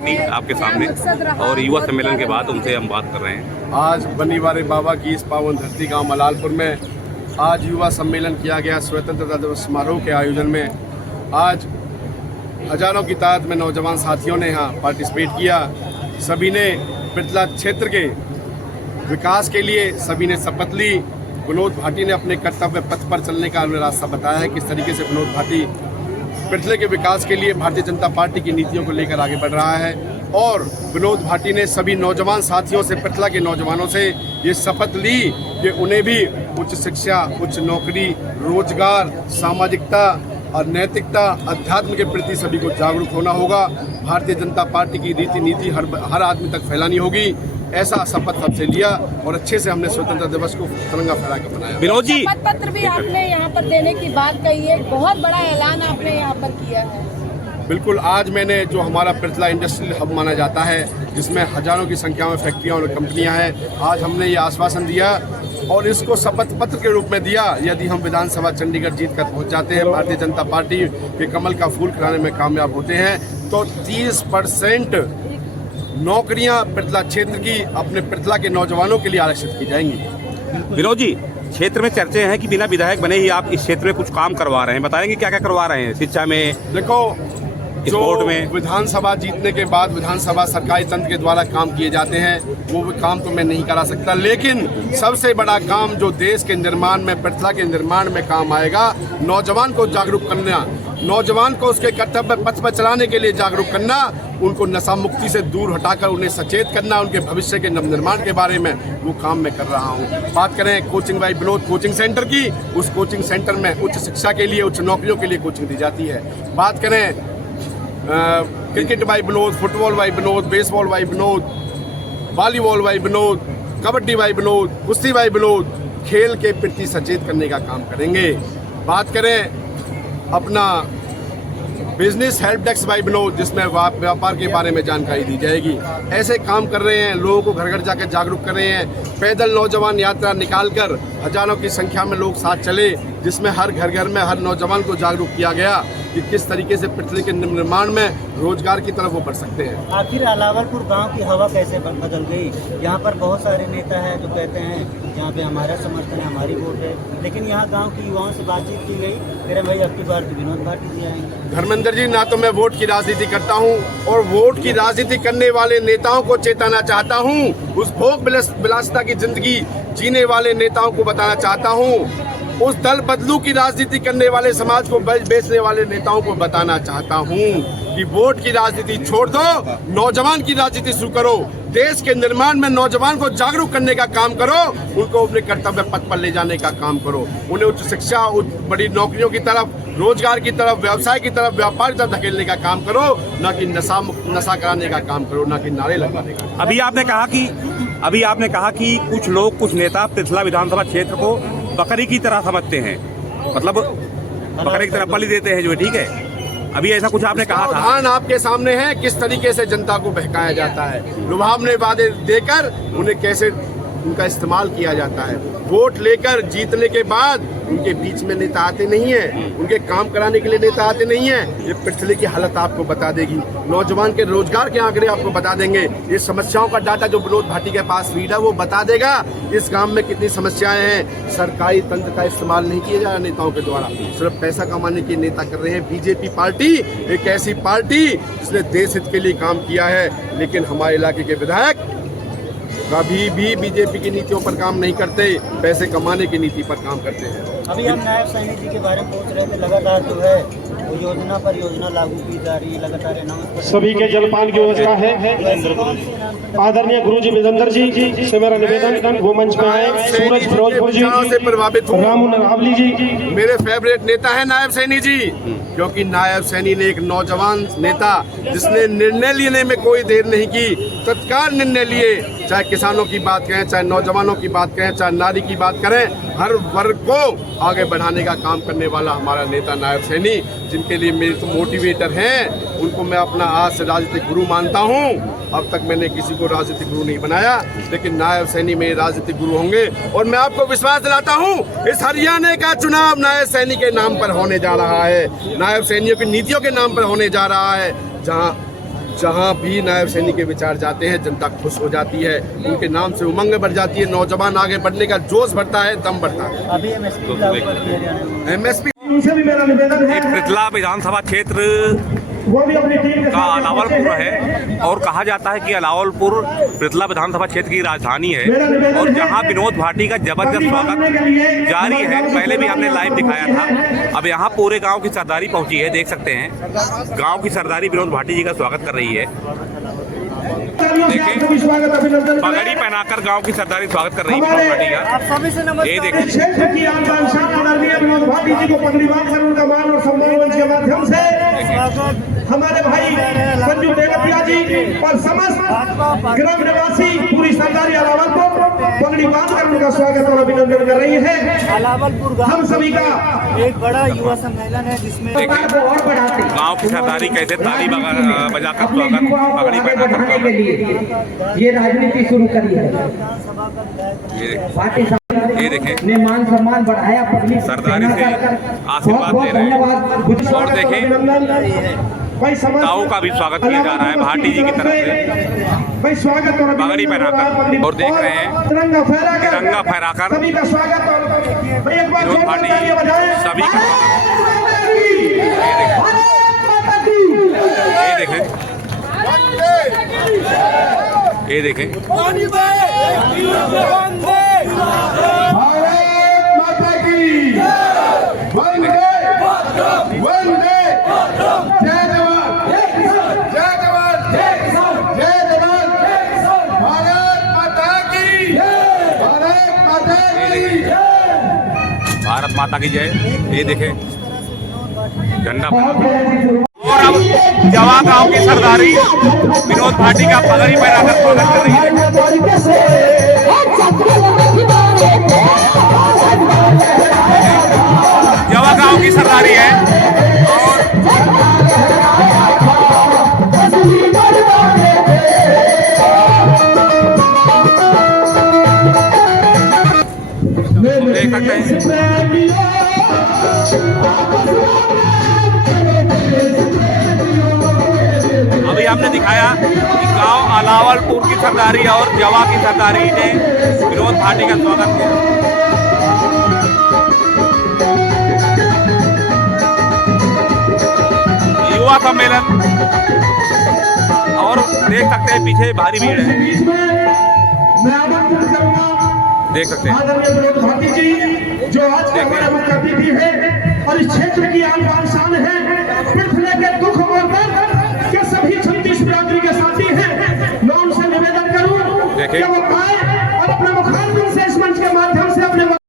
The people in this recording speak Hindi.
पार्टी आपके सामने और युवा सम्मेलन के बाद उनसे हम बात कर रहे हैं। आज बनीवाले बाबा की इस पावन धरती गांव मलालपुर में आज युवा सम्मेलन किया गया। स्वतंत्रता दिवस समारोह के आयोजन में आज हजारों की तादाद में नौजवान साथियों ने यहाँ पार्टिसिपेट किया। सभी ने पृथला क्षेत्र के विकास के लिए सभी ने शपथ ली। विनोद भाटी ने अपने कर्तव्य पथ पर चलने का रास्ता बताया है, किस तरीके से विनोद भाटी पृथले के विकास के लिए भारतीय जनता पार्टी की नीतियों को लेकर आगे बढ़ रहा है। और विनोद भाटी ने सभी नौजवान साथियों से, पृथला के नौजवानों से ये शपथ ली कि उन्हें भी उच्च शिक्षा, उच्च नौकरी, रोजगार, सामाजिकता और नैतिकता, अध्यात्म के प्रति सभी को जागरूक होना होगा। भारतीय जनता पार्टी की रीति नीति हर आदमी तक फैलानी होगी। ऐसा शपथ सबसे लिया और अच्छे से हमने स्वतंत्रता दिवस को तिरंगा फहरा कर बनाया। विनोद जी, शपथ पत्र भी आपने यहाँ पर देने की बात कही है, बहुत बड़ा ऐलान आपने यहाँ पर किया है। बिल्कुल, आज मैंने जो हमारा पृथला इंडस्ट्रियल हब माना जाता है, जिसमें हजारों की संख्या में फैक्ट्रियाँ और कंपनियाँ हैं, आज हमने ये आश्वासन दिया और इसको शपथ पत्र के रूप में दिया। यदि हम विधानसभा चंडीगढ़ जीत कर पहुँच जाते हैं, भारतीय जनता पार्टी के कमल का फूल खिलाने में कामयाब होते हैं, तो 30% नौकरियां पृथला क्षेत्र की अपने पृथला के नौजवानों के लिए आरक्षित की जाएंगी। विनोद जी, क्षेत्र में चर्चे हैं कि बिना विधायक बने ही आप इस क्षेत्र में कुछ काम करवा रहे हैं, बताएंगे क्या क्या करवा रहे हैं? शिक्षा में, देखो, स्पोर्ट में। विधानसभा जीतने के बाद विधानसभा सरकारी तंत्र के द्वारा काम किए जाते हैं, वो काम तो मैं नहीं करा सकता, लेकिन सबसे बड़ा काम जो देश के निर्माण में, पृथला के निर्माण में काम आएगा, नौजवान को जागरूक करना, नौजवान को उसके कर्तव्य पथ पर चलाने के लिए जागरूक करना, उनको नशा मुक्ति से दूर हटाकर उन्हें सचेत करना, उनके भविष्य के नवनिर्माण के बारे में वो काम मैं कर रहा हूँ। बात करें coaching by Vinod coaching centre की, उस कोचिंग सेंटर में उच्च शिक्षा के लिए, उच्च नौकरियों के लिए कोचिंग दी जाती है। बात करें cricket by Vinod, football by Vinod, baseball by Vinod, volleyball by Vinod, kabaddi by Vinod, कुश्ती बाई विनोद, खेल के प्रति सचेत करने का काम करेंगे। बात करें अपना business help desk by Vinod, जिसमें व्यापार के बारे में जानकारी दी जाएगी। ऐसे काम कर रहे हैं, लोगों को घर घर जाकर जागरूक कर रहे हैं। पैदल नौजवान यात्रा निकालकर हजारों की संख्या में लोग साथ चले, जिसमें हर घर घर में हर नौजवान को जागरूक किया गया कि किस तरीके से पृथ्वी के निर्माण में रोजगार की तरफ वो बढ़ सकते हैं। आखिर अलावलपुर गांव की हवा कैसे बदल गई? यहाँ पर बहुत सारे नेता हैं जो कहते हैं यहाँ पे हमारा समर्थन है, हमारी वोट है, लेकिन यहाँ गांव के युवाओं से बातचीत की गई, मेरे भाई अब की बार तो विनोद भाटी जी आएंगे। धर्मेंद्र जी, ना तो मैं वोट की राजनीति करता हूँ और वोट की राजनीति करने वाले नेताओं को चेताना चाहता हूँ। उस भोग विलासिता की जिंदगी जीने वाले नेताओं को बताना चाहता हूँ। उस दल बदलू की राजनीति करने वाले, समाज को बेचने वाले नेताओं को बताना चाहता हूँ कि वोट की राजनीति छोड़ दो, नौजवान की राजनीति शुरू करो। देश के निर्माण में नौजवान को जागरूक करने का काम करो, उनको अपने कर्तव्य पथ पर ले जाने का काम करो, उन्हें उच्च शिक्षा, बड़ी नौकरियों की तरफ, रोजगार की तरफ, व्यवसाय की तरफ, व्यापार की तरफ धकेलने का काम करो, ना कि नशा कराने का काम करो, ना कि नारे लगवाने का। अभी आपने कहा कि कुछ लोग, कुछ नेता पृथला विधानसभा क्षेत्र को बकरी की तरह समझते हैं, मतलब बकरी की तरह बलि देते हैं, जो ठीक है। अभी ऐसा कुछ आपने कहा था। उदाहरण आपके सामने है, किस तरीके से जनता को बहकाया जाता है, लुभावने वादे देकर उन्हें कैसे उनका इस्तेमाल किया जाता है। वोट लेकर जीतने के बाद उनके बीच में नेता आते नहीं है, उनके काम कराने के लिए नेता आते नहीं है। ये पृथ्वी की हालत आपको बता देगी, नौजवान के रोजगार के आंकड़े आपको बता देंगे, ये समस्याओं का डाटा जो विनोद भाटी के पास फीड है वो बता देगा इस गांव में कितनी समस्याएं हैं। सरकारी तंत्र का इस्तेमाल नहीं किया जा रहा नेताओं के द्वारा, सिर्फ पैसा कमाने के नेता कर रहे हैं। बीजेपी पार्टी एक ऐसी पार्टी जिसने देश हित के लिए काम किया है, लेकिन हमारे इलाके के विधायक कभी भी बीजेपी की नीतियों पर काम नहीं करते, पैसे कमाने की नीति पर काम करते हैं। अभी हम नायब सैनी जी के बारे में पूछ रहे थे, लगातार जो है वो योजना पर योजना लागू की जा रही है, लगातार अनाउंस। सभी के जलपान की व्यवस्था है। आदरणीय गुरुजी विजेंद्र जी से मेरा निवेदन, वो मंच में आए। सूरज फिरोजपुर जी से प्रभावित हूँ। रामू नगावली जी मेरे फेवरेट नेता है नायब सैनी जी, क्योंकि नायब सैनी ने एक नौजवान नेता जिसने निर्णय लेने में कोई देर नहीं की, तत्काल निर्णय लिए। चाहे किसानों की बात करें, चाहे नौजवानों की बात करें, चाहे नारी की बात करें, हर वर्ग को आगे बढ़ाने का काम करने वाला हमारा नेता नायब सैनी, जिनके लिए मेरे तो मोटिवेटर हैं, उनको मैं अपना आज से राजनीतिक गुरु मानता हूं। अब तक मैंने किसी को राजनीतिक गुरु नहीं बनाया, लेकिन नायब सैनी मेरे राजनीतिक गुरु होंगे। और मैं आपको विश्वास दिलाता हूं, इस हरियाणा का चुनाव नायब सैनी के नाम पर होने जा रहा है, नायब सैनियों की नीतियों के नाम पर होने जा रहा है। जहां जहाँ भी नायब सैनी के विचार जाते हैं जनता खुश हो जाती है, उनके नाम से उमंग बढ़ जाती है, नौजवान आगे बढ़ने का जोश बढ़ता है, दम बढ़ता है। अभी एमएसपी लागू कर दिया जा रहा है। एमएसपी उनसे भी मेरा निवेदन है, पृथला विधानसभा क्षेत्र वो भी अपनी टीम के का साथ अलावलपुर है और कहा जाता है कि अलावलपुर पृथला विधानसभा क्षेत्र की राजधानी है और जहां विनोद भाटी का जबरदस्त स्वागत जारी है। पहले भी हमने लाइव दिखाया था। अब यहां पूरे गांव की सरदारी पहुंची है, देख सकते हैं गांव की सरदारी विनोद भाटी जी का स्वागत कर रही है। देखिए स्वागत अभिनंदन पगड़ी पहनाकर गांव की सरदारी स्वागत कर रही है विनोद भाटी का। ये देखिए क्षेत्र की आन बान शान आदरणीय विनोद भाटी जी को पगड़ी बांधकर उनका मान और सम्मान मंच के माध्यम से हमारे भाई संजू देवतिया जी और समस्त ग्राम निवासी पूरी सरदारी अलावलपुर पगड़ी बांधकर उनका स्वागत और अभिनंदन कर रही है। अलावलपुर हम सभी का एक बड़ा युवा सम्मेलन है जिसमें गांव की सरदारी कैसे ताली बजाकर स्वागत पगड़ी पहनाकर स्वागत। ये राजनीति शुरू करी है। पार्टी ये देखें ने मान सम्मान बढ़ाया, पब्लिक सरदारी से आशीर्वाद दे रहे हैं और देखें गाँव का भी स्वागत किया जा रहा है भाटी जी की तरफ से भाई स्वागत और पगड़ी पहनाकर और देख रहे हैं तिरंगा फहराकर सभी का स्वागत और एक बार विनोद भाटी सभी का ये देखें ये देखें भारत माता की वंदे वंदे जय जवान जय जवान जय जवान भारत माता की भारत माता की भारत माता की जय। ये देखें झंडा और अब जवा गांव की सरदारी विनोद भाटी का पगड़ी पहनाकर स्वागत कर रही है। जवा गांव की सरदारी है और देख सकते हैं अभी हमने दिखाया कि गांव अलावलपुर की सरदारी और जवा की सरदारी ने विनोद भाटी का स्वागत किया। युवा सम्मेलन और देख सकते हैं पीछे भारी भीड़ है, देख सकते हैं आदरणीय विनोद भाटी जी जो आज के हमारे मुख्य अतिथि है और इस क्षेत्र की आन बान शान है। पृथ्वी के दुख और दर्द के सभी 36 बिरादरी के साथी हैं। मैं उनसे निवेदन करूं कि वो आए और अपने मुखारबिन से इस मंच के माध्यम